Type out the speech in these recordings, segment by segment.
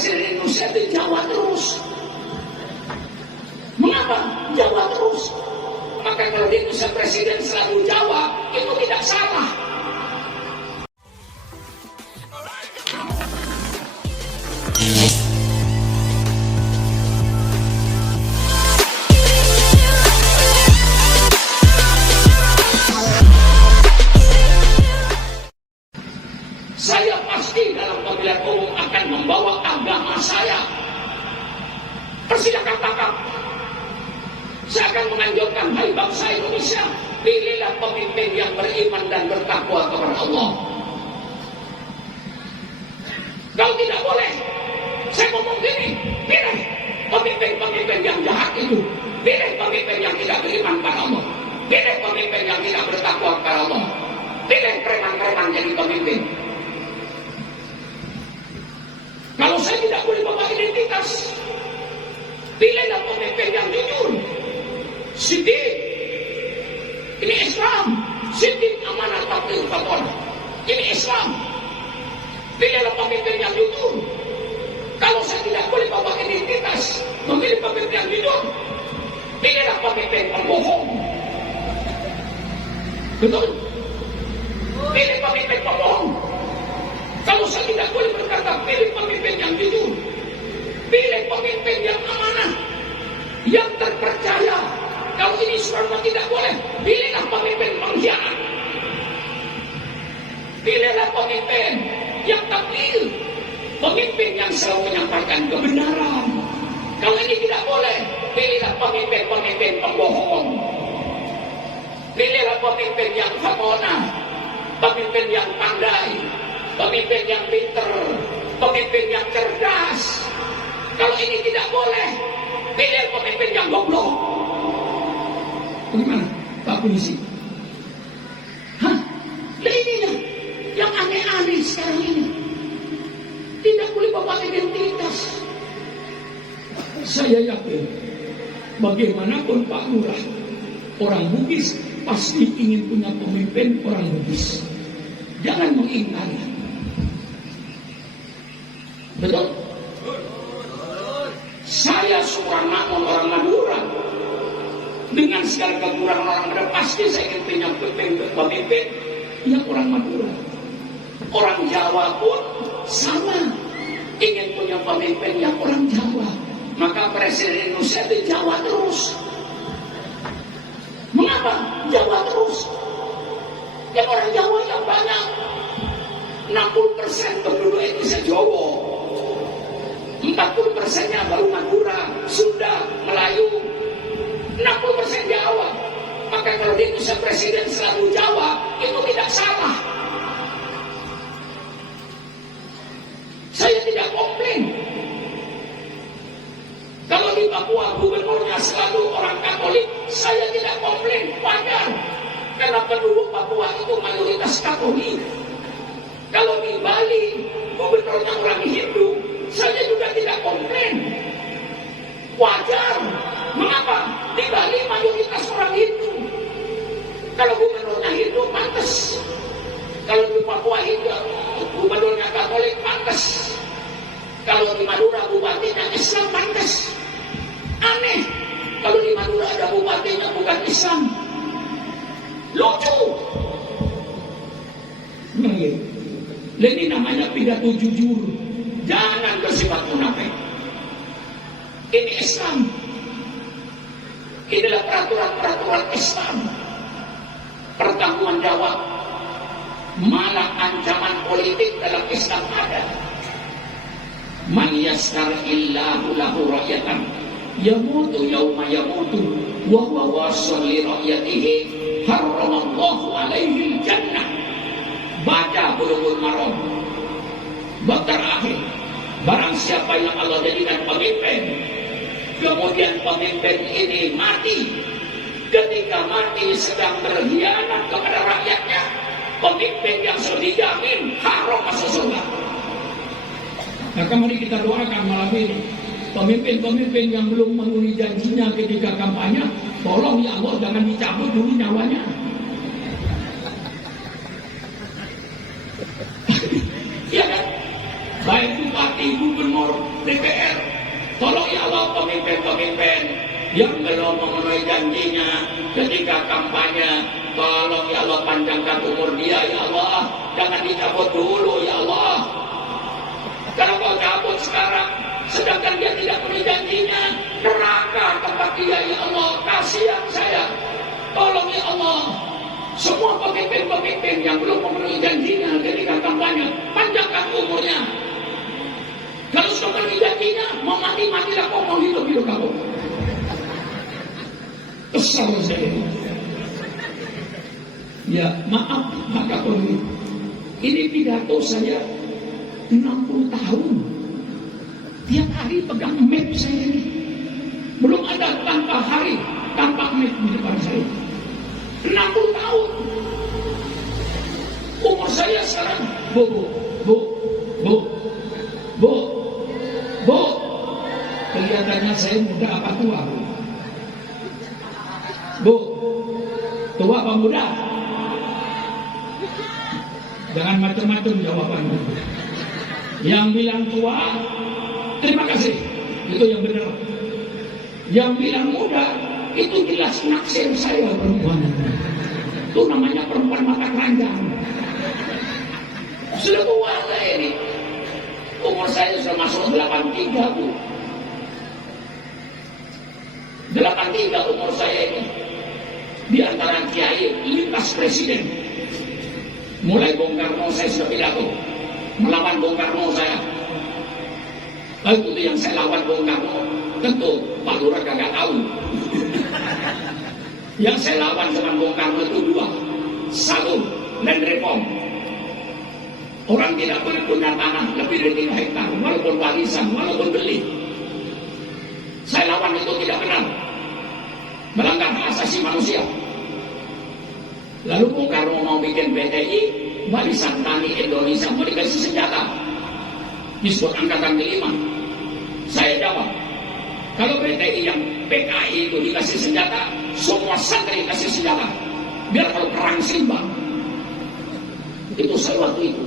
presiden Indonesia di Jawa terus. Mengapa Jawa terus? Maka kalau di Indonesia presiden selalu Jawa, itu tidak salah. Saya pasti dalam pemilihan umum akan membawa agama saya. Presiden katakan, saya akan menganjurkan, hai bangsa Indonesia, pilihlah pemimpin yang beriman dan bertakwa kepada Allah. Kalau tidak boleh, saya ngomong gini, pilih pemimpin-pemimpin yang jahat itu, pilih pemimpin yang tidak beriman kepada Allah, pilih pemimpin yang tidak bertakwa kepada Allah, pilih preman-preman jadi pemimpin. Kalau saya tidak boleh bawa identitas, pilihlah pemimpin yang jujur. Siddiq, ini Islam. Siddiq amanah taklid fakon, ini Islam. Pilihlah pemimpin yang jujur. Kalau saya tidak boleh bawa identitas, memilih pemimpin yang jujur, pilihlah pemimpin pembohong. Betul? Pilih pemimpin pembohong. Kalau saya tidak boleh berkata, pilih pemimpin yang jujur, pilih pemimpin yang amanah, yang terpercaya. Kalau ini semua tidak boleh, pilihlah pemimpin pengkhianat. Pilihlah pemimpin yang taklid, pemimpin yang selalu menyampaikan kebenaran. Kalau ini tidak boleh, pilihlah pemimpin-pemimpin pembohong. Pilihlah pemimpin yang fatonah, pemimpin yang pandai, pemimpin yang pinter, pemimpin yang cerdas. Kalau ini tidak boleh, pilih pemimpin yang goblok. Bagaimana Pak Polisi? Hah? Nah ininya yang aneh-aneh sekarang ini. Tidak boleh bawa identitas. Saya yakin bagaimanapun Pak Lurah, orang Bugis pasti ingin punya pemimpin orang Bugis. Jangan mengingkari. Betul? Saya seorang makmum orang Madura. Dengan segala kekurangan orang Madura, pasti saya ingin punya pemimpin yang orang Madura. Orang Jawa pun sama, ingin punya pemimpin yang orang Jawa. Maka presiden Indonesia di Jawa terus. Mengapa Jawa terus? Yang orang Jawa yang banyak, 60% penduduk Indonesia Jawa, 40%-nya baru Madura, Sunda, Melayu, 60% Jawa. Maka kalau di Indonesia presiden selalu Jawa, itu tidak salah. Saya tidak komplain. Kalau di Papua gubernurnya selalu orang Katolik, saya tidak komplain, wajar. Karena penduduk Papua itu mayoritas Katolik. Kalau di Bali gubernurnya orang Hindu, saya juga tidak komplain, wajar. Mengapa? Di Bali mayoritas orang Hindu. Kalau gubernurnya Hindu, pantas. Kalau di Papua Hindu, gubernurnya Katolik, pantas. Kalau di Madura bupatinya Islam, pantas. Aneh kalau di Madura ada bupatinya bukan Islam. Lucu. Nah, ya. Ini namanya pidato jujur. Jangan bersifat munafik. Ini Islam. Inilah peraturan-peraturan Islam. Pertanggungan jawab. Malah ancaman politik dalam Islam ada. Man yastar'illahu lahu rakyatan yamutu yawma yamutu wa huwa wasul li rakyatihi harramallahu alaihi jannah. Baca Bulughul Maram bab terakhir. Barang siapa yang Allah jadikan pemimpin, kemudian pemimpin ini mati, ketika mati sedang berkhianat kepada rakyatnya, pemimpin yang sudah dijamin haram masuk surga. Maka mari kita doakan malam ini, pemimpin-pemimpin yang belum memenuhi janjinya ketika kampanye, tolong ya Allah jangan dicabut dulu nyawanya. Ya kan? Baik bupati, gubernur, DPR. Tolong ya Allah pemimpin-pemimpin yang belum memenuhi janjinya ketika kampanye, tolong ya Allah panjangkan umur dia ya Allah, jangan dicabut dulu ya Allah. Kalau kau cabut sekarang sedangkan dia tidak memenuhi janjinya, neraka tempat dia ya Allah. Kasihan saya, tolong ya Allah semua pemimpin-pemimpin yang belum memenuhi janjinya ketika kampanye, panjangkan umurnya. Kalau sudah memenuhi janjinya, mau mati-matilah kau, mau hidup-hidup kamu. Kesal saya. Ya maaf, maka ini pidato saya 60 tahun. Tiap hari pegang map saya ini. Belum ada tanpa hari, tanpa map di depan saya. 60 tahun. Umur saya sekarang, Bu, kelihatannya saya muda apa tua? Bu, tua apa muda? Jangan macam-macam jawabannya. Yang bilang tua, terima kasih, itu yang benar. Yang bilang muda, itu jelas naksir saya perempuan. Itu namanya perempuan mata keranjang. Sudah tua saya ini. Umur saya sudah masuk 83, Bu. 83 umur saya ini. Di antara kiai lintas presiden. Mulai Bung Karno saya sudah pidato. Melawan Bung Karno saya. Itu yang saya lawan Bung Karno. Tentu Pak Lurah gak tahu. Yang saya lawan sama Bung Karno itu dua. Satu, land reform. Orang tidak boleh punya tanah lebih dari 3 hektar, walaupun warisan, walaupun beli. Saya lawan itu tidak benar. Melanggar hak asasi manusia. Lalu Bung Karno mau bikin BTI, Barisan Tani Indonesia, mau dikasih senjata. Disebut Angkatan Kelima. Saya jawab, kalau BTI yang PKI itu dikasih senjata, semua santri dikasih senjata. Biar kalau perang seimbang. Itu saya waktu itu.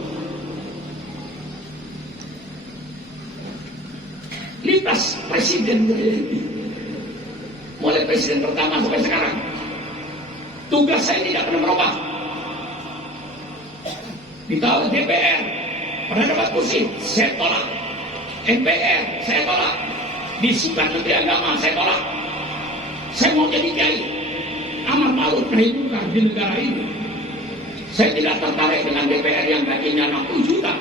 Lintas presiden mulai presiden pertama sampai sekarang, tugas saya tidak pernah berubah. Di tahun DPR pernah dapat kursi, saya tolak. MPR saya tolak. Disukan Menteri Agama saya tolak. Saya mau jadi kiai, amar ma'ruf nahi munkar di negara ini. Saya tidak tertarik dengan DPR yang gajinya 60 juta,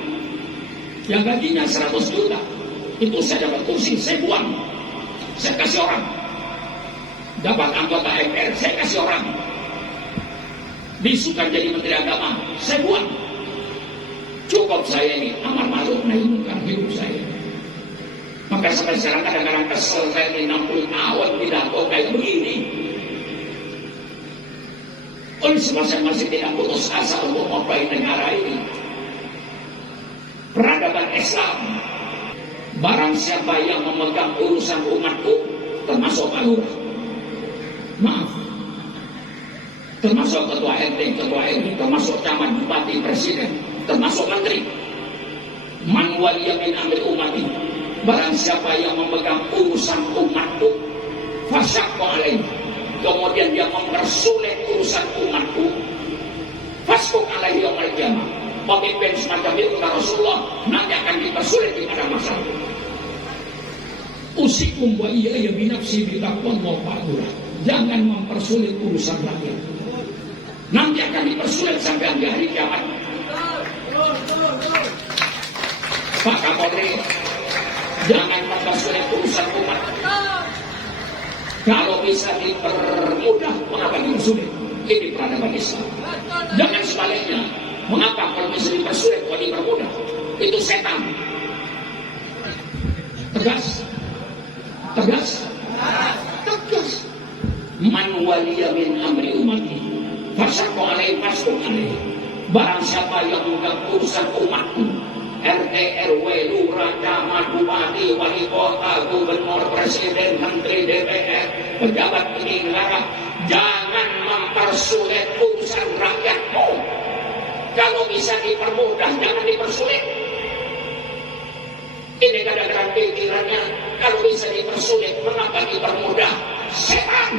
yang gajinya 100 juta. Itu saya dapat kursi, saya buang, saya kasih orang. Dapat anggota MPR, saya kasih orang. Disukan jadi Menteri Agama, saya buang. Cukup saya ini, amar ma'ruf nahi munkar hidup saya. Maka sampai sekarang kadang-kadang kesel saya ini 60 tahun pidato kayak begini. Oleh sebab saya masih tidak putus asa untuk memperbaiki negara ini. Peradaban Islam. Barang siapa yang memegang urusan umatku, termasuk Pak Lurah, maaf, termasuk ketua RT, ketua RW, termasuk camat, bupati, presiden, termasuk menteri. Man waliya min amri umati. Barang siapa yang memegang urusan umatku, fasyaqqa alaihi, kemudian dia mempersulit urusan umatku, fasbuk alaihi yaumil qiyamah. Pemimpin semacam itu kata Rasulullah nanti akan dipersulit di pada masa. Usikum wa iyaya binafsi bitaqwallah fa'durah. Jangan mempersulit urusan rakyat. Nanti akan dipersulit sampai di hari kiamat. Pak Kapolri, jangan mempersulit urusan umat. Kalau bisa dipermudah, mengapa dipersulit? Ini peradaban Islam. Jangan sebaliknya. Mengapa kalau bisa dipersulit, kalau dipermudah? Itu setan. Tegas. Tegas. Tegas. Man waliya min amri umati fasyaqqa alaihi fasbuk alaihi. Barang siapa yang memegang urusan umatku, RT, RW, lurah, camat, bupati, wali kota, gubernur, presiden, menteri, DPR, pejabat tinggi negara, jangan mempersulit urusan rakyatmu. Kalau bisa dipermudah, jangan dipersulit. Ini kadang-kadang pikirannya kalau bisa dipersulit, mengapa dipermudah? Setan.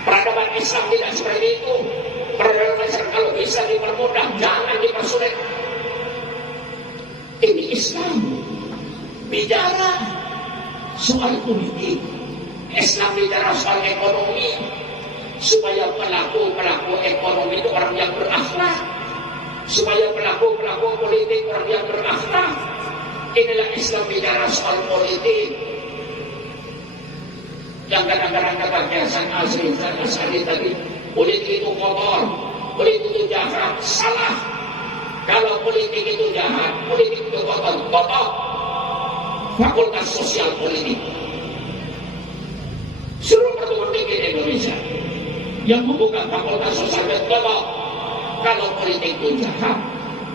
Peradaban Islam tidak seperti itu. Peradaban Islam kalau bisa dipermudah, jangan dipersulit. Ini Islam. Bicara soal politik. Islam bicara soal ekonomi. Supaya pelaku-pelaku ekonomi itu orang yang berakhlak. Supaya pelaku-pelaku politik orang yang berakhlak. Inilah Islam bicara soal politik. Yang kadang-kadang kata Hasan Asari tadi, politik itu kotor, politik itu jahat. Salah. Kalau politik itu jahat, politik itu kotor. Kotor. Fakultas Sosial Politik. Seluruh perguruan tinggi di Indonesia yang membuka fakultas sosial kotor. Kalau politik itu jahat,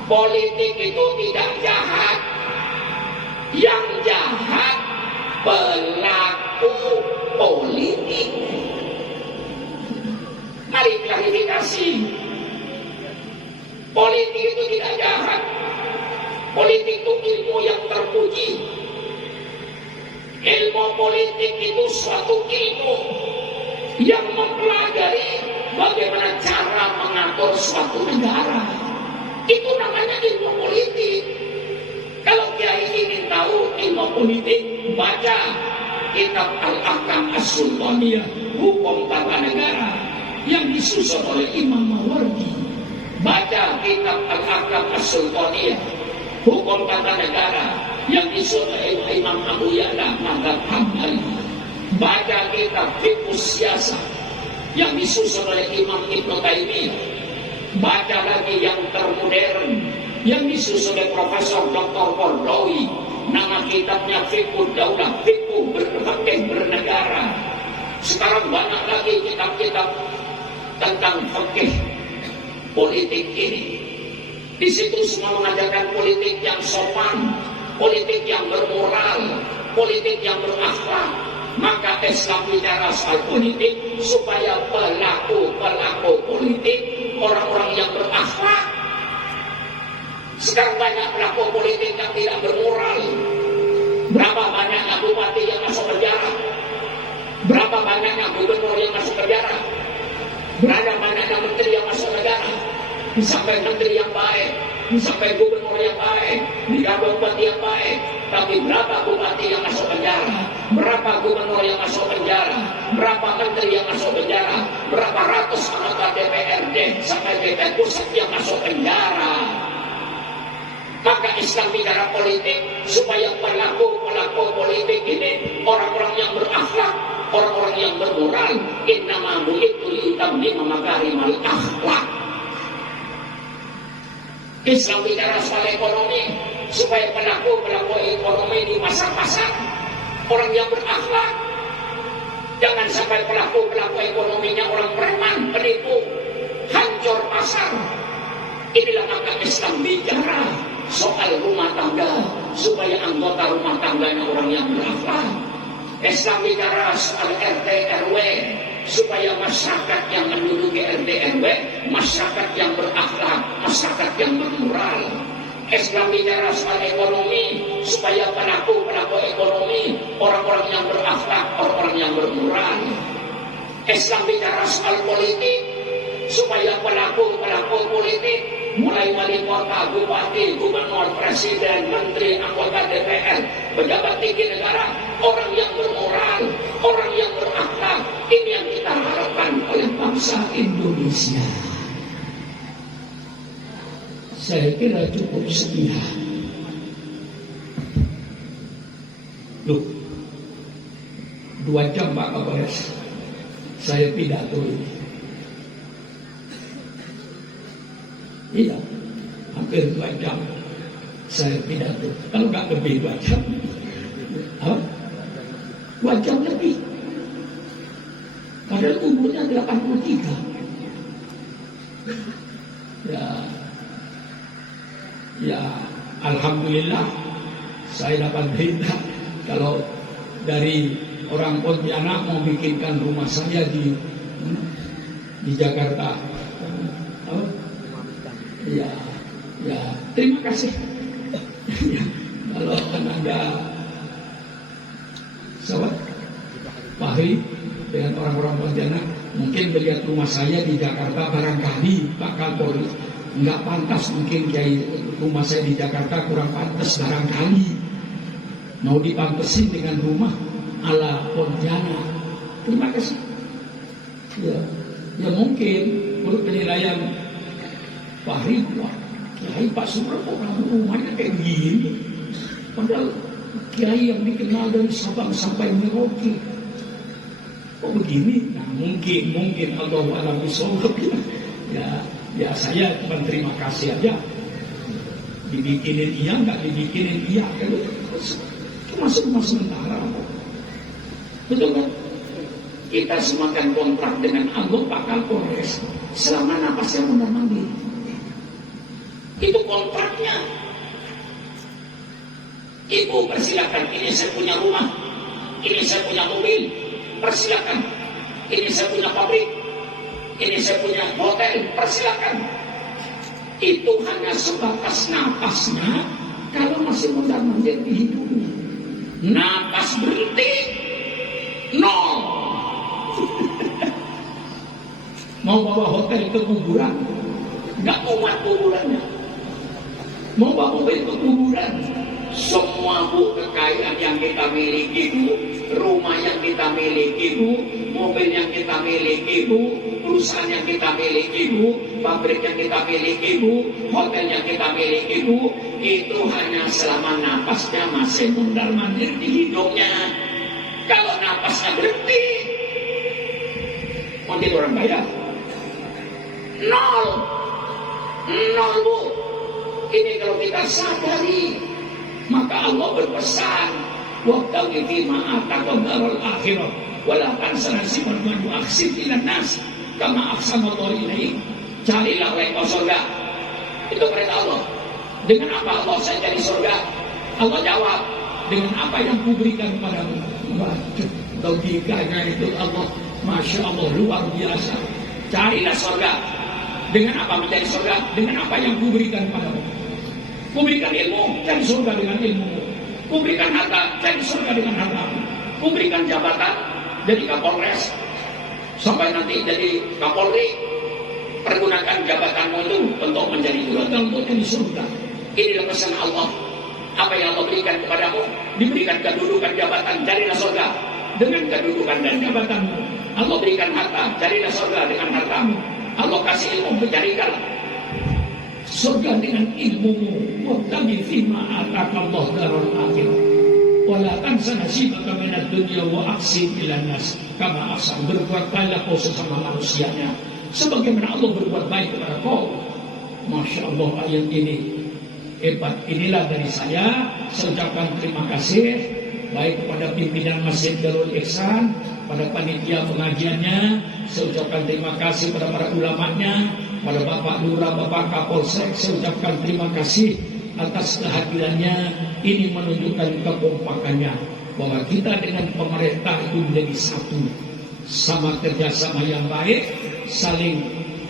politik itu tidak jahat. Yang jahat pelaku politik. Mari klarifikasi. Politik itu tidak jahat. Politik itu ilmu yang terpuji. Ilmu politik itu suatu ilmu yang mempelajari bagaimana cara mengatur suatu negara. Itu namanya ilmu politik. Kalau kiai ingin tahu ilmu politik, baca kitab Al-Ahkam As-Sultaniyah, hukum tata negara yang disusun oleh Imam Mawardi. Baca kitab Al-Ahkam As-Sultaniyah, hukum tata negara yang disusun oleh Imam Abu Ya'la Madzhab Hambali. Baca kitab Fiqh Siyasah yang disusun oleh Imam Ibnu Taimiyah. Baca lagi yang termodern yang disusun oleh Profesor Dr. Kordawi. Nama kitabnya Fiqh Daulah, Fiqh berpakaian bernegara. Sekarang banyak lagi kitab-kitab tentang fikih politik ini. Di situ semua mengajarkan politik yang sopan, politik yang bermoral, politik yang berakhlak. Maka Islam bicara soal politik supaya pelaku-pelaku politik orang-orang yang berakhlak. Sekarang banyak pelaku politik yang tidak bermoral. Berapa banyaknya bupati yang masuk penjara? Berapa banyaknya gubernur yang masuk penjara? Berapa banyaknya menteri yang masuk penjara? Sampai menteri yang baik, sampai gubernur yang baik, digabung bupati yang baik. Tapi berapa bupati yang masuk penjara? Berapa gubernur yang masuk penjara? Berapa menteri yang masuk penjara? Berapa ratus anggota DPRD sampai DPR pusat yang masuk penjara? Maka Islam bicara politik supaya pelaku-pelaku politik ini orang-orang yang berakhlak, orang-orang yang bermoral. Innama bu'itsu liutammima makarimal akhlak. Islam bicara soal ekonomi supaya pelaku-pelaku ekonomi di pasar-pasar orang yang berakhlak. Jangan sampai pelaku-pelaku ekonominya orang preman, penipu, hancur pasar. Inilah maka Islam bicara soal rumah tangga supaya anggota rumah tangganya orang yang berakhlak. Islam bicara soal RT RW supaya masyarakat yang menduduki RT RW masyarakat yang berakhlak, masyarakat yang bermoral. Islam bicara soal ekonomi supaya pelaku-pelaku ekonomi orang-orang yang berakhlak, orang-orang yang bermoral. Islam bicara soal politik supaya pelaku-pelaku politik mulai wali kota, bupati, gubernur, presiden, menteri, anggota DPR, pejabat tinggi negara, orang yang bermoral, orang yang berakhlak. Ini yang kita harapkan oleh bangsa Indonesia. Saya kira cukup sekian. Loh, 2 jam Pak Kapolres saya pidato ini. Iya, hampir 2 jam saya pidato. Kalau nggak lebih 2 jam, 2 jam lebih. Padahal umurnya 83. Ya, alhamdulillah saya dapat berita kalau dari orang Pontianak mau bikinkan rumah saya di Jakarta. Ya, terima kasih. Kalau tenaga sahabat Fahri dengan orang-orang Pontianak mungkin melihat rumah saya di Jakarta, barangkali Pak Kapolri nggak pantas, mungkin kayak rumah saya di Jakarta kurang pantas, barangkali mau dipantesin dengan rumah ala Pontianak. Terima kasih. Ya mungkin menurut penilaian Fahri, wah Kiai Pak Suprapto rumahnya kayak begini, padahal Kiai yang dikenal dari Sabang sampai Merauke kok begini. Nah mungkin Allah alam bisawab. Ya saya cuma terima kasih aja, dibikinin iya nggak dibikinin iya, cuma sementara. Betul kan? Kita semakan kontrak dengan Allah Pak Kapolres selama napasnya mondar-mandir. Itu kontraknya. Ibu persilakan, ini saya punya rumah, ini saya punya mobil, persilakan. Ini saya punya pabrik, ini saya punya hotel, persilakan. Itu hanya sebatas napasnya kalau masih mondar-mandir di hidupnya. Napas berhenti, nol. Mau bawa hotel ke kuburan, nggak muat kuburannya. Mau bawa mobil ke kuburan, semua kekayaan yang kita miliki Bu, rumah yang kita miliki Bu, mobil yang kita miliki Bu, perusahaan yang kita miliki Bu, pabrik yang kita miliki Bu, hotel yang kita miliki Bu, itu hanya selama napasnya masih mondar-mandir di hidupnya. Kalau napasnya berhenti, mungkin orang kaya nol Bu. Ini kalau kita sadari, maka Allah berpesan, wabtaghi fima ataka darul akhirah wala tansa nasibaka min ahsin ila nas kama ahsanallahu ilaik. Carilah engkau surga. Itu perintah Allah. Dengan apa Allah saya jadi surga? Allah jawab, dengan apa yang kuberikan padamu. Logikanya itu Allah, Masya Allah, luar biasa. Carilah surga. Dengan apa menjadi surga? Dengan apa yang kuberikan padamu. Kuberikan ilmu, cari surga dengan ilmu. Kuberikan harta, cari surga dengan harta. Kuberikan jabatan, jadi Kapolres, sampai nanti jadi Kapolri. Pergunakan jabatanmu itu untuk menjadi surga, untuk menjadi surga. Inilah pesan Allah. Apa yang Allah berikan kepadamu, diberikan kedudukan jabatan, carilah surga dengan kedudukan dan jabatanmu. Allah berikan harta, carilah surga dengan hartamu. Allah kasih ilmu, carikan surga dengan ilmumu. Wabtaghi fima ataka Allah darul akhirah wala tansa nasibaka minad dunya wa ahsin ilan nas kama ahsan. Berbuat baiklah kau sesama manusianya sebagaimana Allah berbuat baik kepada kau. Masya Allah, ayat ini hebat. Inilah dari saya ucapkan terima kasih baik kepada pimpinan Masjid Darul Ihsan, pada panitia pengajiannya. Saya ucapkan terima kasih pada para ulamanya, pada Bapak Lurah, Bapak Kapolsek. Saya ucapkan terima kasih atas kehadirannya. Ini menunjukkan kekompakannya bahwa kita dengan pemerintah itu menjadi satu, sama kerjasama yang baik, saling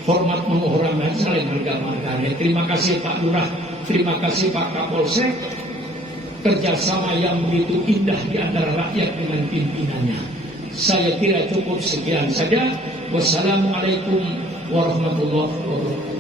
hormat menghormati, saling harga-harganya. Terima kasih Pak Lurah, terima kasih Pak Kapolsek. Kerjasama yang begitu indah di antara rakyat dengan pimpinannya. Saya kira cukup sekian saja. Wassalamualaikum warahmatullahi wabarakatuh.